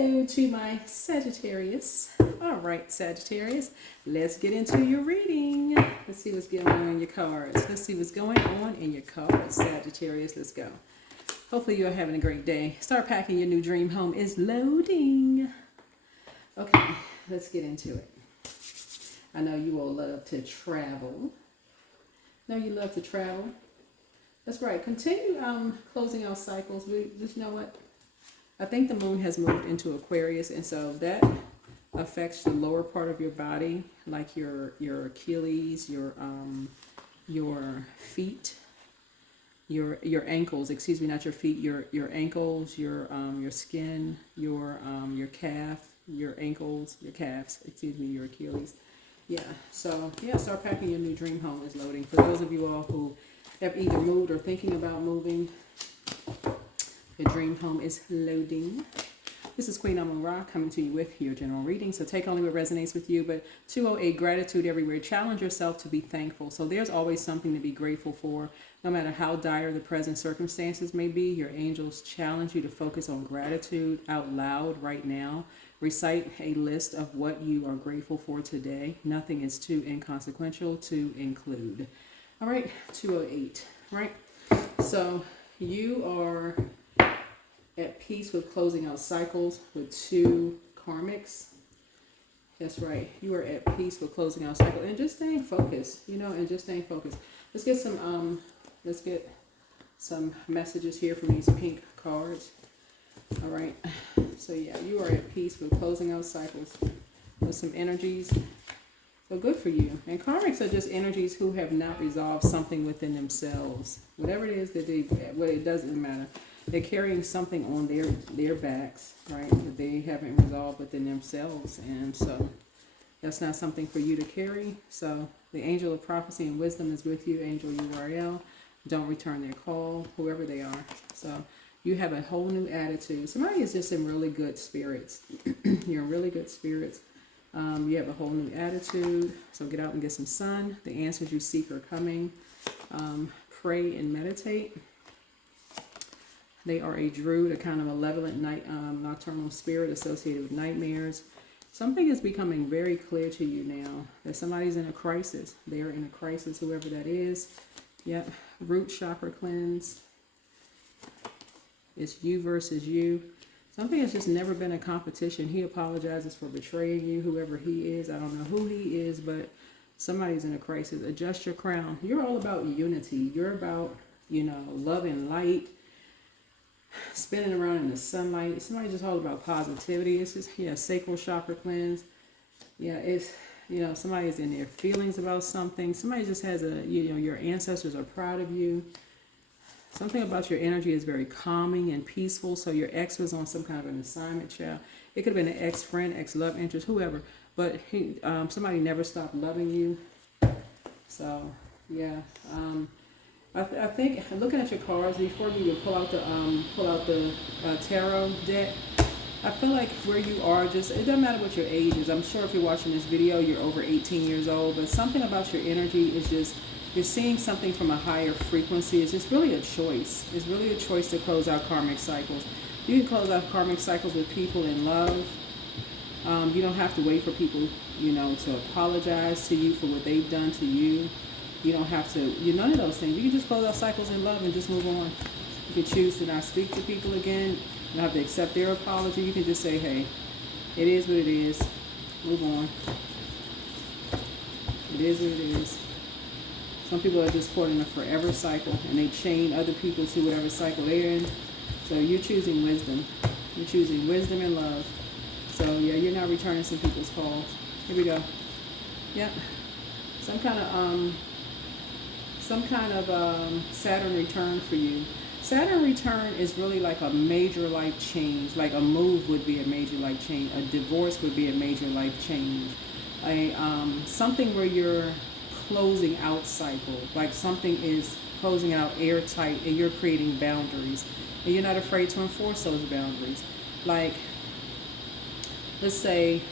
Hello to my Sagittarius. All right, Sagittarius, let's get into your reading. Let's see what's going on in your cards. Let's see what's going on in your cards, Sagittarius. Let's go. Hopefully you're having a great day. Start packing. Your new dream home is loading. Okay, let's get into it. I know you all love to travel. No, you love to travel. That's right. Continue closing out cycles. Just you know what? I think the moon has moved into Aquarius, and so that affects the lower part of your body, like your Achilles, your feet, your ankles. Excuse me, not your feet. Your ankles, your skin, your calf, your ankles, your calves. Excuse me, your Achilles. Yeah. So yeah, start packing. Your new dream home is loading. For those of you all who have either moved or thinking about moving, your dream home is loading. This is Queen Amun Ra coming to you with your general reading. So take only what resonates with you. But 208, gratitude everywhere. Challenge yourself to be thankful. So there's always something to be grateful for. No matter how dire the present circumstances may be, your angels challenge you to focus on gratitude out loud right now. Recite a list of what you are grateful for today. Nothing is too inconsequential to include. All right, 208, right? So you are at peace with closing out cycles with two karmics. That's right. You are at peace with closing out cycles and just staying focused, and just staying focused. Let's get some messages here from these pink cards. All right. So yeah, you are at peace with closing out cycles with some energies. So good for you. And karmics are just energies who have not resolved something within themselves. Whatever it is that it doesn't matter. They're carrying something on their backs, right, that they haven't resolved within themselves. And so that's not something for you to carry. So the angel of prophecy and wisdom is with you, Angel URL. Don't return their call, whoever they are. So you have a whole new attitude. Somebody is just in really good spirits. You're in really good spirits. You have a whole new attitude. So get out and get some sun. The answers you seek are coming. Pray and meditate. They are a druid, a kind of malevolent nocturnal spirit associated with nightmares. Something is becoming very clear to you now that somebody's in a crisis. They are in a crisis, whoever that is. Yep. Root chakra cleanse. It's you versus you. Something has just never been a competition. He apologizes for betraying you, whoever he is. I don't know who he is, but somebody's in a crisis. Adjust your crown. You're all about unity. You're about, love and light. Spinning around in the sunlight. Somebody's just all about positivity. It's just, sacral chakra cleanse. Yeah, it's, somebody's in their feelings about something. Somebody just has your ancestors are proud of you. Something about your energy is very calming and peaceful. So your ex was on some kind of an assignment, child. It could have been an ex-friend, ex-love interest, whoever. But somebody never stopped loving you. So, yeah. I think looking at your cards before you pull out the tarot deck, I feel like where you are, it doesn't matter what your age is. I'm sure if you're watching this video, you're over 18 years old, but something about your energy is just, you're seeing something from a higher frequency. It's just really a choice. It's really a choice to close out karmic cycles. You can close out karmic cycles with people in love. You don't have to wait for people, to apologize to you for what they've done to you. You don't have to, none of those things. You can just close out cycles in love and just move on. You can choose to not speak to people again. You don't have to accept their apology. You can just say, hey, it is what it is. Move on. It is what it is. Some people are just caught in a forever cycle and they chain other people to whatever cycle they're in. So you're choosing wisdom. You're choosing wisdom and love. So yeah, you're not returning some people's calls. Here we go. Yep. Some kind of Saturn return for you. Saturn return is really like a major life change. Like a move would be a major life change. A divorce would be a major life change. Something where you're closing out cycle. Like something is closing out airtight and you're creating boundaries. And you're not afraid to enforce those boundaries. Like, let's say,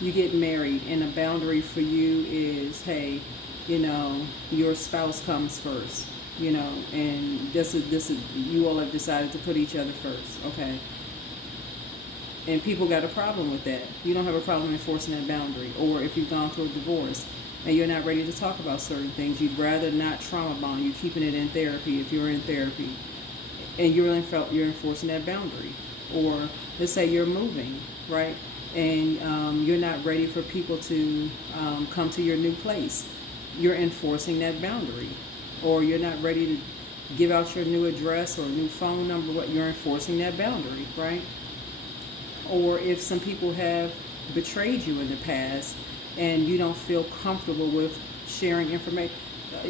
you get married and a boundary for you is, hey, your spouse comes first. you know, and this is you all have decided to put each other first, okay? And people got a problem with that. You don't have a problem enforcing that boundary. Or if you've gone through a divorce and you're not ready to talk about certain things, you'd rather not trauma bond. You're keeping it in therapy if you're in therapy, and you're enforcing that boundary. Or let's say you're moving, right? And you're not ready for people to come to your new place. You're enforcing that boundary. Or you're not ready to give out your new address or new phone number. What you're enforcing that boundary, right? Or if some people have betrayed you in the past and you don't feel comfortable with sharing information,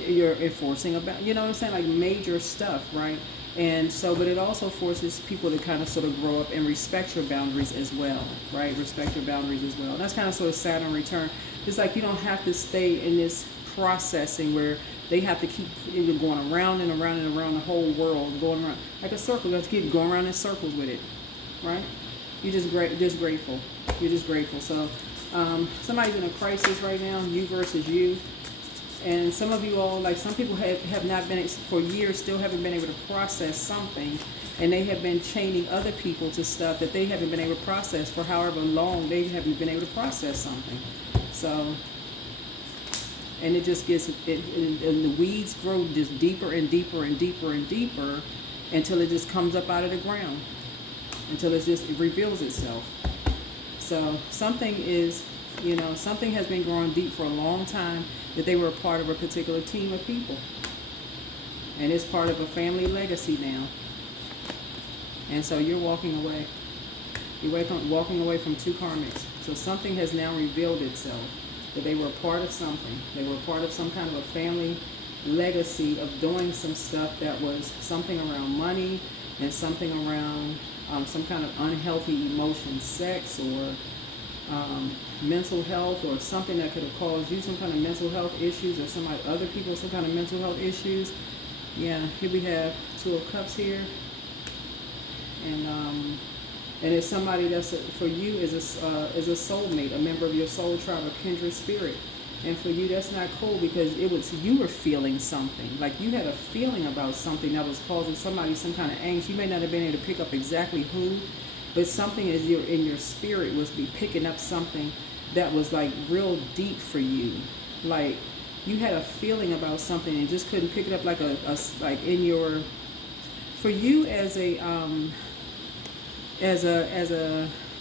you're enforcing about, you know what I'm saying, like major stuff, right? And so, but it also forces people to kind of sort of grow up and respect your boundaries as well, right? Respect your boundaries as well. And that's kind of sort of Saturn return. It's like you don't have to stay in this processing where they have to keep going around and around and around the whole world, going around like a circle. You have to keep going around in circles with it, right? You're just grateful. You're just grateful. So somebody's in a crisis right now, you versus you. And some of you all, like some people have not been, for years, still haven't been able to process something. And they have been chaining other people to stuff that they haven't been able to process for however long they haven't been able to process something. So, and it just gets, and the weeds grow just deeper and deeper and deeper and deeper until it just comes up out of the ground. Until it reveals itself. So something is, you know, something has been growing deep for a long time, that they were a part of a particular team of people. And it's part of a family legacy now. And so you're walking away. You're walking away from two karmics. So something has now revealed itself, that they were a part of something. They were a part of some kind of a family legacy of doing some stuff that was something around money and something around some kind of unhealthy emotion, sex, or mental health, or something that could have caused you some kind of mental health issues, or other people some kind of mental health issues. Yeah, here we have Two of Cups here, and it's somebody that's for you is a soulmate, a member of your soul tribe, a kindred spirit. And for you, that's not cool, because you were feeling something. Like you had a feeling about something that was causing somebody some kind of angst. You may not have been able to pick up exactly who, but something in your spirit was picking up something that was like real deep for you. Like you had a feeling about something and just couldn't pick it up, like like in your, for you as a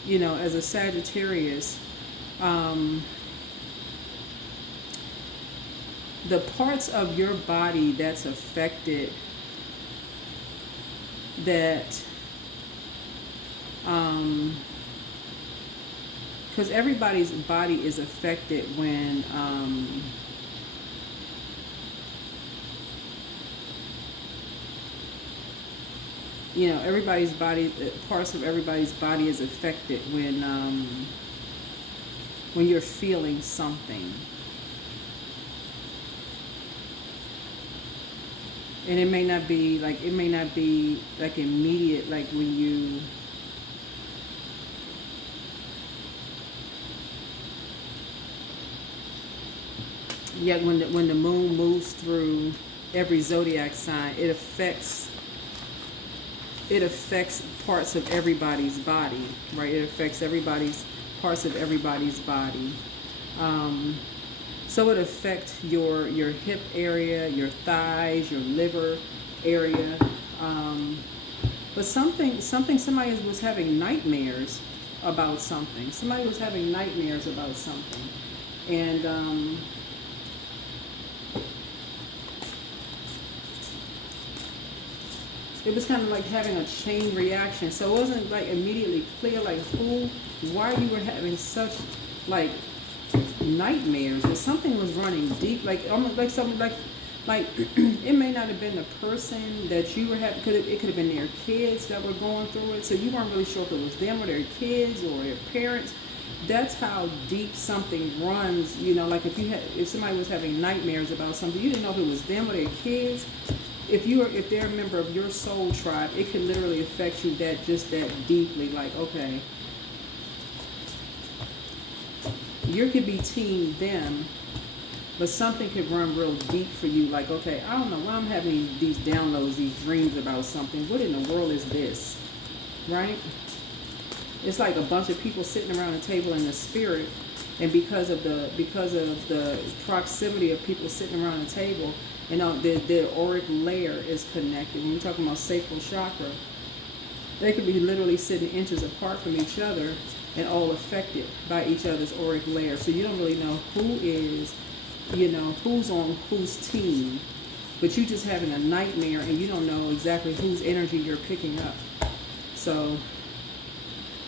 you know, as a Sagittarius, the parts of your body that's affected, that because everybody's body is affected when you know, everybody's body, parts of everybody's body is affected when you're feeling something. And it may not be like immediate, like when you, yet when the moon moves through every zodiac sign, it affects parts of everybody's body, right? It affects parts of everybody's body. So it affects your hip area, your thighs, your liver area. But somebody was having nightmares about something. Somebody was having nightmares about something. And it was kind of like having a chain reaction. So it wasn't like immediately clear, like why you were having such like nightmares, that something was running deep, like almost like something like it may not have been the person that you were having, it could have been their kids that were going through it, so you weren't really sure if it was them or their kids or their parents. That's how deep something runs, you know, like if somebody was having nightmares about something, you didn't know if it was them or their kids. If they're a member of your soul tribe, it could literally affect you that deeply, like, okay, you could be team them, But something could run real deep for you, like, okay, I don't know why I'm having these downloads, these dreams about something. What in the world is this? Right? It's like a bunch of people sitting around a table in the spirit, and because of the proximity of people sitting around a table, you know, their auric layer is connected. When we're talking about sacral chakra, they could be literally sitting inches apart from each other and all affected by each other's auric layer. So you don't really know who is, you know, who's on whose team, but you just having a nightmare and you don't know exactly whose energy you're picking up. So,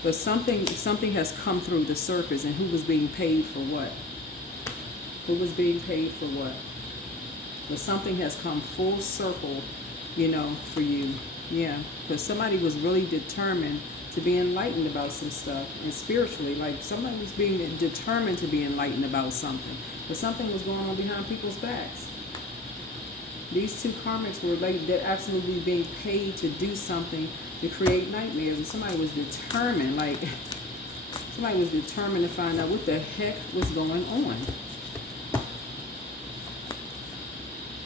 but something has come through the surface, and who was being paid for what? Who was being paid for what? But something has come full circle, you know, for you. Yeah, because somebody was really determined to be enlightened about some stuff, and spiritually, like somebody was being determined to be enlightened about something, but something was going on behind people's backs. These two karmics were like, they're absolutely being paid to do something to create nightmares, and somebody was determined, like somebody was determined to find out what the heck was going on.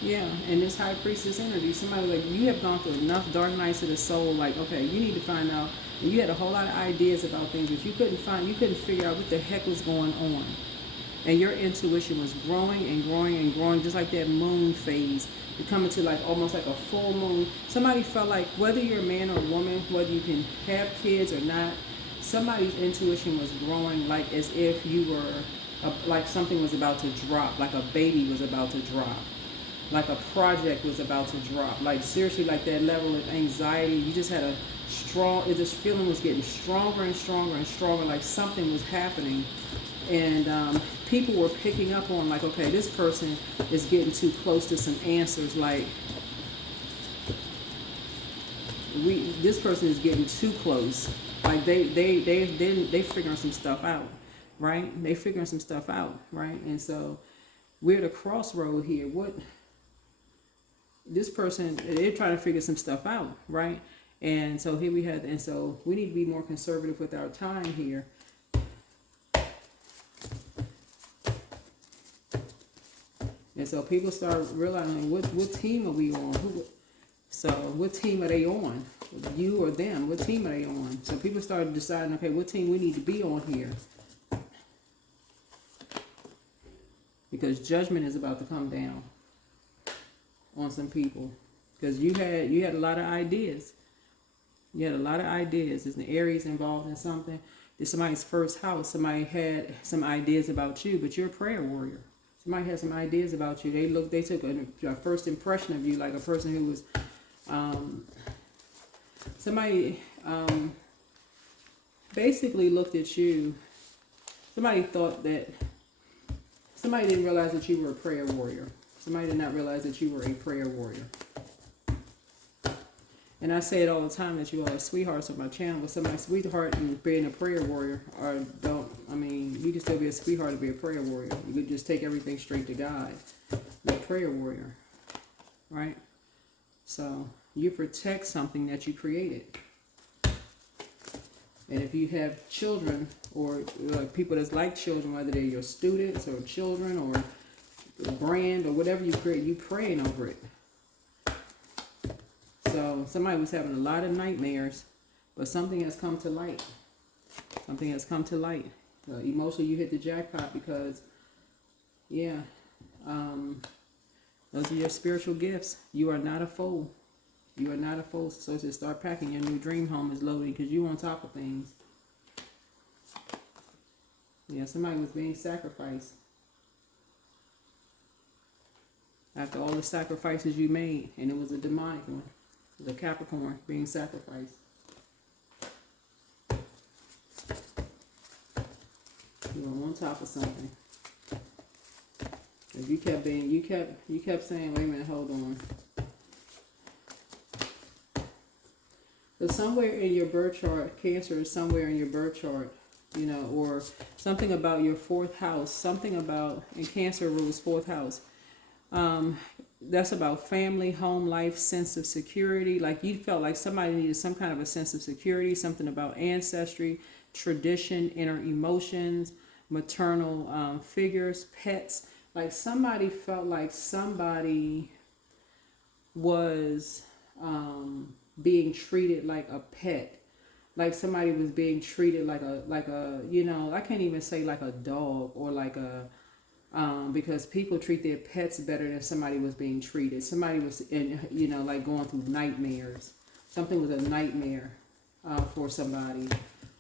Yeah, and this high priestess energy, somebody like, you have gone through enough dark nights of the soul, like, okay, you need to find out. And you had a whole lot of ideas about things, but you couldn't figure out what the heck was going on. And your intuition was growing and growing and growing, just like that moon phase. You're coming to like almost like a full moon. Somebody felt like, whether you're a man or a woman, whether you can have kids or not, somebody's intuition was growing, like as if you were, like something was about to drop, like a baby was about to drop. Like a project was about to drop. Like seriously, like that level of anxiety, you just had a strong, this feeling was getting stronger and stronger and stronger, like something was happening. And people were picking up on, like, okay, this person is getting too close to some answers, like this person is getting too close. Like they figuring some stuff out, right? They figuring some stuff out, right? And so we're at a crossroad here. What this person, they're trying to figure some stuff out, right? And so here we have, and so we need to be more conservative with our time here. And so people start realizing, what team are we on? So what team are they on? You or them? What team are they on? So people started deciding, okay, what team we need to be on here? Because judgment is about to come down on some people. Because you had a lot of ideas. You had a lot of ideas. Is the Aries involved in something? Did somebody's first house? Somebody had some ideas about you, but you're a prayer warrior. Somebody had some ideas about you. They took a first impression of you, like a person who was, somebody basically looked at you. Somebody didn't realize that you were a prayer warrior. Somebody did not realize that you were a prayer warrior. And I say it all the time that you all are sweethearts on my channel, but somebody's sweetheart and being a prayer warrior, or don't, I mean, you can still be a sweetheart and be a prayer warrior. You could just take everything straight to God. You're a prayer warrior, right? So you protect something that you created. And if you have children or people that's like children, whether they're your students or children or a brand or whatever you create, you praying over it. So somebody was having a lot of nightmares, but something has come to light. Something has come to light. Emotionally, you hit the jackpot because, yeah, those are your spiritual gifts. You are not a fool. You are not a fool. So just start packing. Your new dream home is loading because you're on top of things. Yeah, somebody was being sacrificed. After all the sacrifices you made, and it was a demonic one. The Capricorn being sacrificed. You were on top of something. If you kept saying, wait a minute, hold on. So somewhere in your birth chart, Cancer is somewhere in your birth chart, you know, or something about your fourth house, something about, and Cancer rules fourth house. That's about family, home life, sense of security. Like you felt like somebody needed some kind of a sense of security, something about ancestry, tradition, inner emotions, maternal figures, pets. like somebody felt like somebody was being treated like a pet, like somebody was being treated like a you know, I can't even say like a dog or like a because people treat their pets better than somebody was being treated. Somebody was in, you know, like going through nightmares. Something was a nightmare for somebody.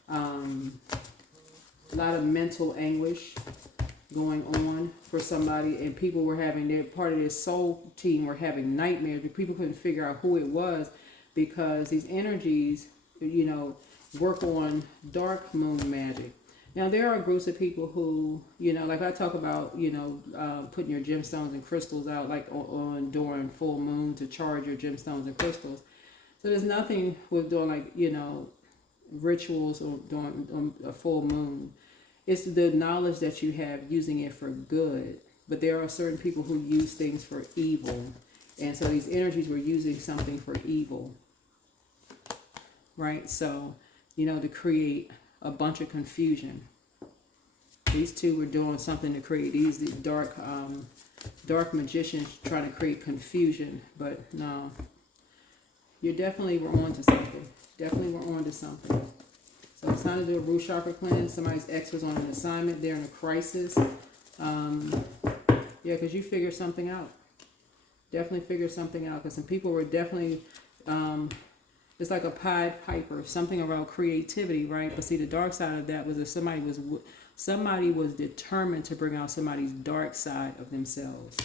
A lot of mental anguish going on for somebody, and people were having their part of their soul team were having nightmares, but people couldn't figure out who it was because these energies, you know, work on dark moon magic. Now there are groups of people who, you know, like I talk about, you know, putting your gemstones and crystals out like on during full moon to charge your gemstones and crystals. So there's nothing with doing like, you know, rituals or during on a full moon. It's the knowledge that you have using it for good. But there are certain people who use things for evil. And so these energies were using something for evil. Right? So, you know, to create a bunch of confusion. These two were doing something to create these dark magicians trying to create confusion. But no, you definitely were on to something. Definitely were on to something. So it's time to do a root chakra cleanse. Somebody's ex was on an assignment. They're in a crisis. Yeah, because you figured something out. Definitely figured something out. Because some people were definitely, it's like a Pied Piper, something around creativity, right? But see, the dark side of that was if somebody was determined to bring out somebody's dark side of themselves.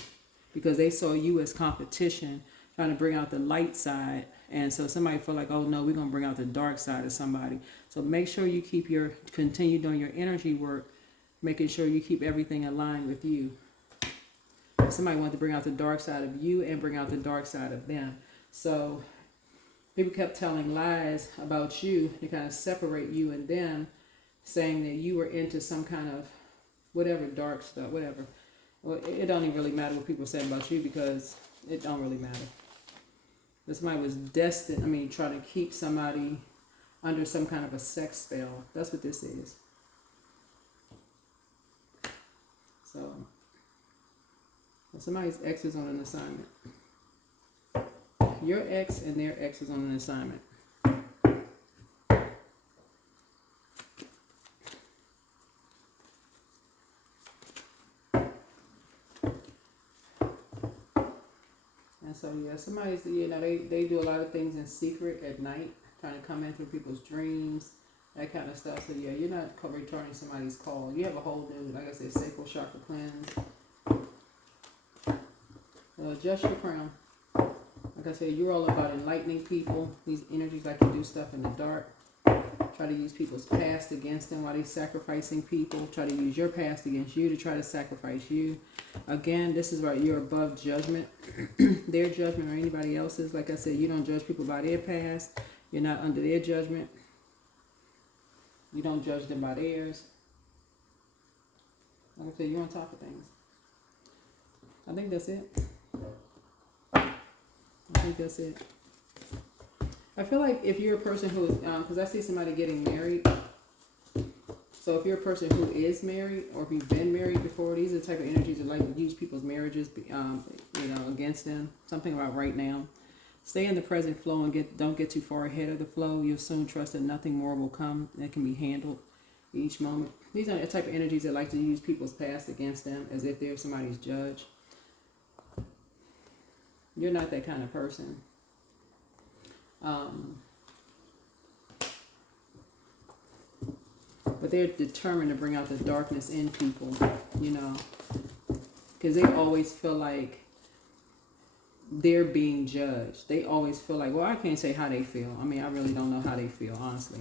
Because they saw you as competition, trying to bring out the light side. And so somebody felt like, oh no, we're going to bring out the dark side of somebody. So make sure you continue doing your energy work, making sure you keep everything aligned with you. Somebody wanted to bring out the dark side of you and bring out the dark side of them. So people kept telling lies about you to kind of separate you and them, saying that you were into some kind of whatever dark stuff, whatever. Well, it don't even really matter what people say about you because it don't really matter. That somebody was destined, trying to keep somebody under some kind of a sex spell. That's what this is. So, somebody's ex is on an assignment. Your ex and their ex is on an assignment. And so, yeah, somebody's, you know, they do a lot of things in secret at night, trying to come in through people's dreams, that kind of stuff. So, yeah, you're not returning somebody's call. You have a whole new, like I said, sacral chakra cleanse. Adjust your crown. Like I said, you're all about enlightening people. These energies like to do stuff in the dark. Try to use people's past against them while they're sacrificing people. Try to use your past against you to try to sacrifice you. Again, this is where you're above judgment. Their judgment or anybody else's. Like I said, you don't judge people by their past. You're not under their judgment. You don't judge them by theirs. Like I said, you're on top of things. I think that's it. I think that's it. I feel like if you're a person who is, because I see somebody getting married. So if you're a person who is married, or if you've been married before, these are the type of energies that like to use people's marriages, against them. Something about right now. Stay in the present flow and don't get too far ahead of the flow. You'll soon trust that nothing more will come that can be handled each moment. These are the type of energies that like to use people's past against them as if they're somebody's judge. You're not that kind of person. But they're determined to bring out the darkness in people, because they always feel like they're being judged. They always feel like, well, I can't say how they feel. I really don't know how they feel, honestly.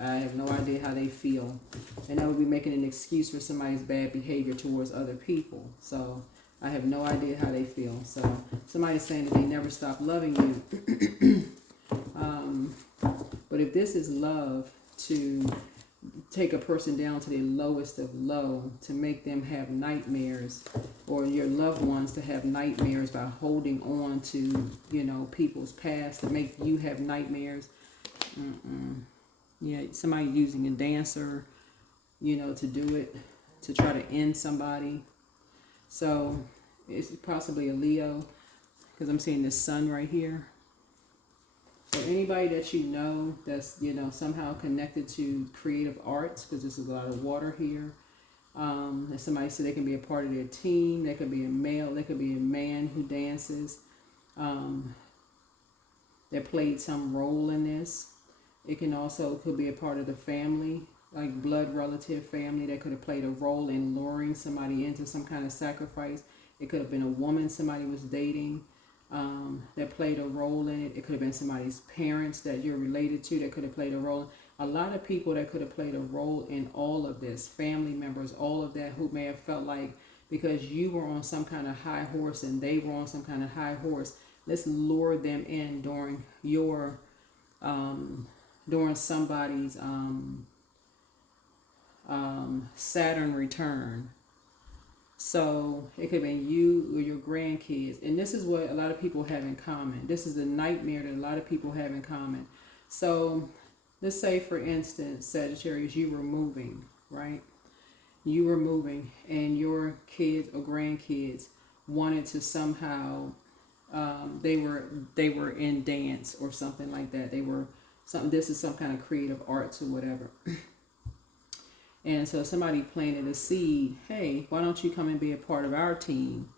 I have no idea how they feel. And that would be making an excuse for somebody's bad behavior towards other people. So I have no idea how they feel. So somebody's saying that they never stop loving you. But if this is love, to take a person down to their lowest of low, to make them have nightmares, or your loved ones to have nightmares by holding on to, people's past, to make you have nightmares. Yeah, somebody using a dancer, to do it, to try to end somebody. So it's possibly a Leo, because I'm seeing this sun right here. So anybody that you know that's, you know, somehow connected to creative arts, because there's a lot of water here. And somebody said they can be a part of their team. They could be a male. They could be a man who dances. That played some role in this. It can also could be a part of the family, like blood relative family that could have played a role in luring somebody into some kind of sacrifice. It could have been a woman somebody was dating that played a role in it. It could have been somebody's parents that you're related to that could have played a role. A lot of people that could have played a role in all of this, family members, all of that, who may have felt like because you were on some kind of high horse and they were on some kind of high horse, let's lure them in during your during somebody's Saturn return. So it could be you or your grandkids. And this is what a lot of people have in common. This is the nightmare that a lot of people have in common. So let's say, for instance, Sagittarius, you were moving, right? You were moving and your kids or grandkids wanted to somehow, they were in dance or something like that. They were something, this is some kind of creative arts or whatever. And so somebody planted a seed. Hey, why don't you come and be a part of our team,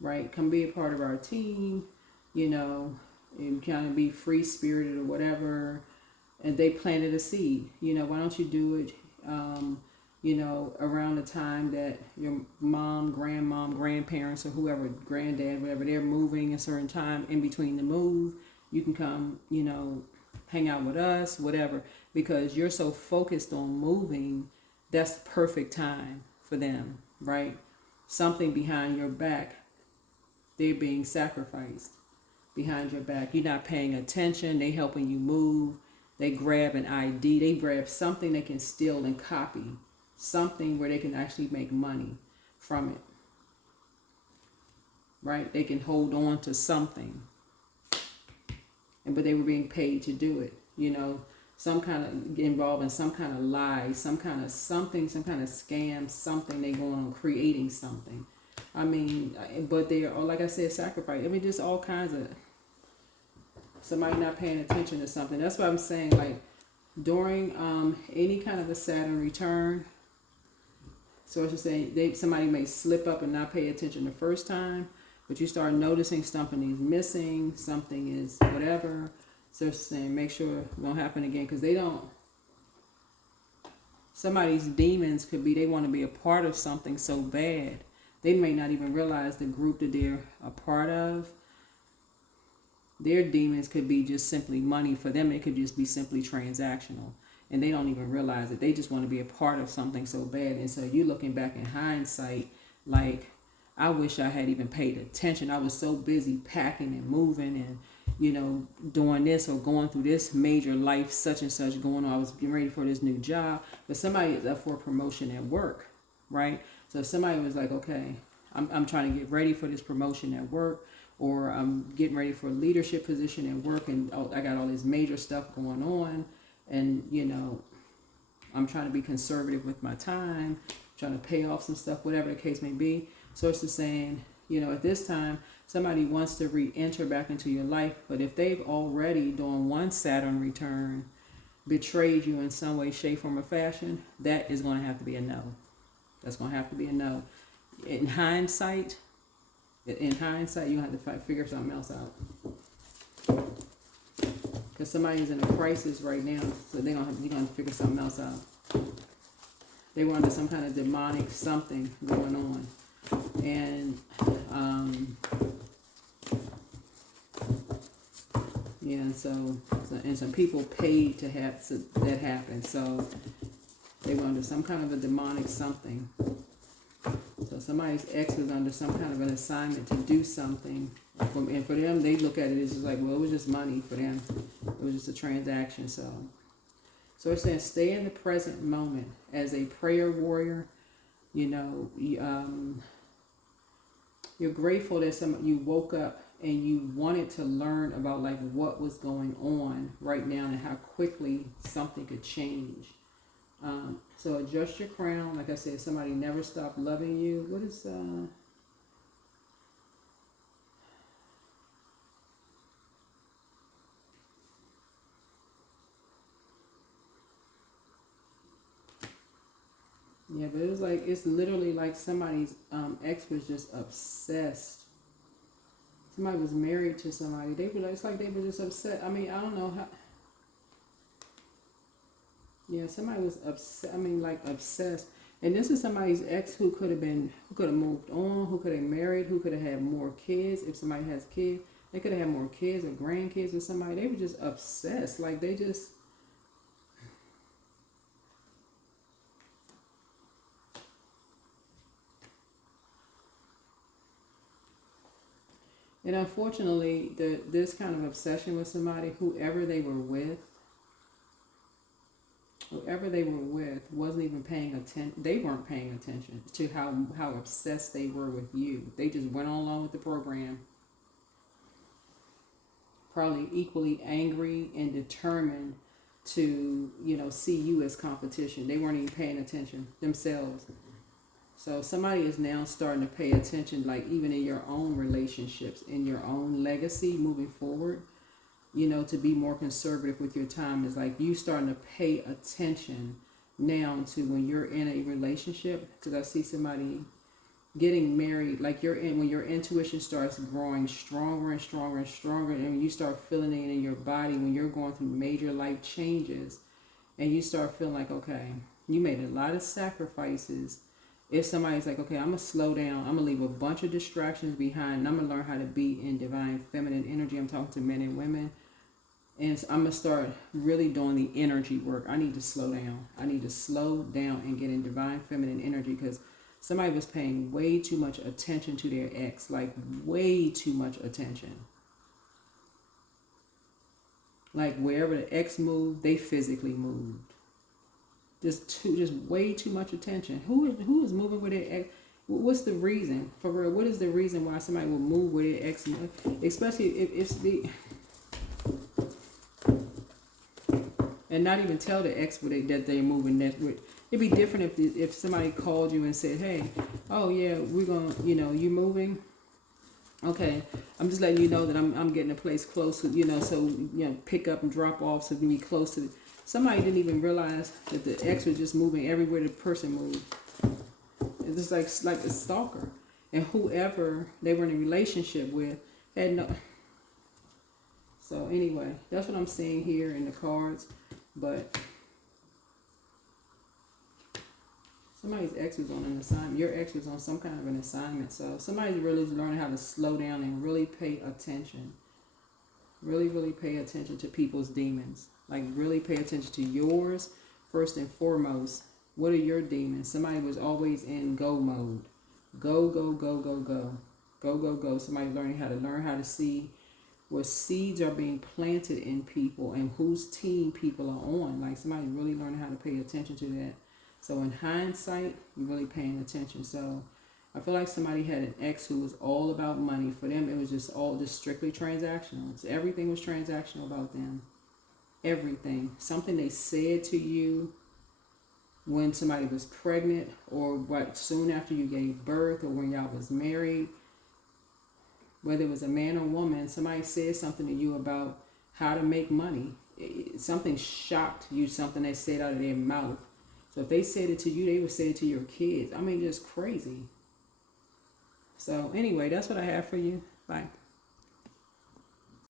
right? Come be a part of our team, you know, and kind of be free spirited or whatever. And they planted a seed. You know, why don't you do it, you know, around the time that your mom, grandmom, grandparents, or whoever, granddad, whatever, they're moving a certain time in between the move. You can come, you know, hang out with us, whatever, because you're so focused on moving. That's the perfect time for them, right? Something behind your back, they're being sacrificed behind your back. You're not paying attention. They helping you move. They grab an ID. They grab something they can steal and copy. Something where they can actually make money from it, right? They can hold on to something. But they were being paid to do it, you know. Some kind of involving some kind of lie, some kind of something, some kind of scam, something they going on creating something. I mean, but they are, like I said, sacrifice. I mean, just all kinds of somebody not paying attention to something. That's what I'm saying. Like during any kind of a Saturn return, so it's just saying somebody may slip up and not pay attention the first time, but you start noticing something is missing, something is whatever. So it's saying make sure it won't happen again, because they don't. Somebody's demons could be they want to be a part of something so bad they may not even realize the group that they're a part of. Their demons could be just simply money. For them, it could just be simply transactional, and they don't even realize it. They just want to be a part of something so bad. And so you're looking back in hindsight, like, I wish I had even paid attention. I was so busy packing and moving and, you know, doing this or going through this major life such and such going on. I was getting ready for this new job. But somebody is up for a promotion at work, right? So if somebody was like, okay, I'm trying to get ready for this promotion at work, or I'm getting ready for a leadership position at work, and I got all this major stuff going on, and, you know, I'm trying to be conservative with my time, trying to pay off some stuff, whatever the case may be. So it's just saying, you know, at this time, somebody wants to re-enter back into your life, but if they've already, during one Saturn return, betrayed you in some way, shape, form, or fashion, that is going to have to be a no. That's going to have to be a no. In hindsight, you have to figure something else out. Because somebody's in a crisis right now, so you're going to have to figure something else out. They were under some kind of demonic something going on. And yeah, so and some people paid to have that happen. So they were under some kind of a demonic something. So somebody's ex was under some kind of an assignment to do something, and for them, they look at it as just like, well, it was just money for them. It was just a transaction. So it's saying stay in the present moment as a prayer warrior. You know, you're grateful that you woke up and you wanted to learn about like what was going on right now and how quickly something could change. So adjust your crown. Like I said, somebody never stopped loving you. What is Yeah, but it's like, it's literally like somebody's ex was just obsessed. Somebody was married to somebody. They were like, it's like they were just upset. I mean, I don't know how. Yeah, somebody was upset. I mean, like obsessed. And this is somebody's ex who could have been, who could have moved on, who could have married, who could have had more kids. If somebody has kids, they could have had more kids or grandkids with somebody. They were just obsessed. Like they just. And unfortunately, this kind of obsession with somebody, whoever they were with wasn't even paying attention. They weren't paying attention to how obsessed they were with you. They just went on along with the program, probably equally angry and determined to, see you as competition. They weren't even paying attention themselves. So somebody is now starting to pay attention, like even in your own relationships, in your own legacy moving forward, to be more conservative with your time. Is like you starting to pay attention now to when you're in a relationship. Because I see somebody getting married, like when your intuition starts growing stronger and stronger and stronger, and when you start feeling it in your body, when you're going through major life changes, and you start feeling like, okay, you made a lot of sacrifices. If somebody's like, okay, I'm going to slow down, I'm going to leave a bunch of distractions behind, and I'm going to learn how to be in divine feminine energy. I'm talking to men and women. And so I'm going to start really doing the energy work. I need to slow down. I need to slow down and get in divine feminine energy, because somebody was paying way too much attention to their ex, like way too much attention. Like wherever the ex moved, they physically moved. Just way too much attention. Who is moving with their ex? What's the reason? For real, what is the reason why somebody will move with their ex? Especially if it's the... And not even tell the ex that they're moving. It'd be different if somebody called you and said, hey, oh yeah, we're going to, you moving? Okay, I'm just letting you know that I'm getting a place close, so, pick up and drop off so we can be close to somebody didn't even realize that the ex was just moving everywhere the person moved. It's just like a stalker. And whoever they were in a relationship with had no... So anyway, that's what I'm seeing here in the cards. But somebody's ex was on an assignment. Your ex was on some kind of an assignment. So somebody's really learning how to slow down and really pay attention. Really, really pay attention to people's demons. Like really pay attention to yours first and foremost. What are your demons? Somebody was always in go mode. Go, go, go, go, go. Go, go, go. Somebody learn how to see where seeds are being planted in people and whose team people are on. Like somebody really learning how to pay attention to that. So in hindsight, you're really paying attention. So I feel like somebody had an ex who was all about money. For them, it was just strictly transactional. So everything was transactional about them. Everything. Something they said to you when somebody was pregnant, or what soon after you gave birth, or when y'all was married. Whether it was a man or woman, somebody said something to you about how to make money. Something shocked you, something they said out of their mouth. So if they said it to you, they would say it to your kids. I mean, just crazy. So anyway, that's what I have for you. Bye.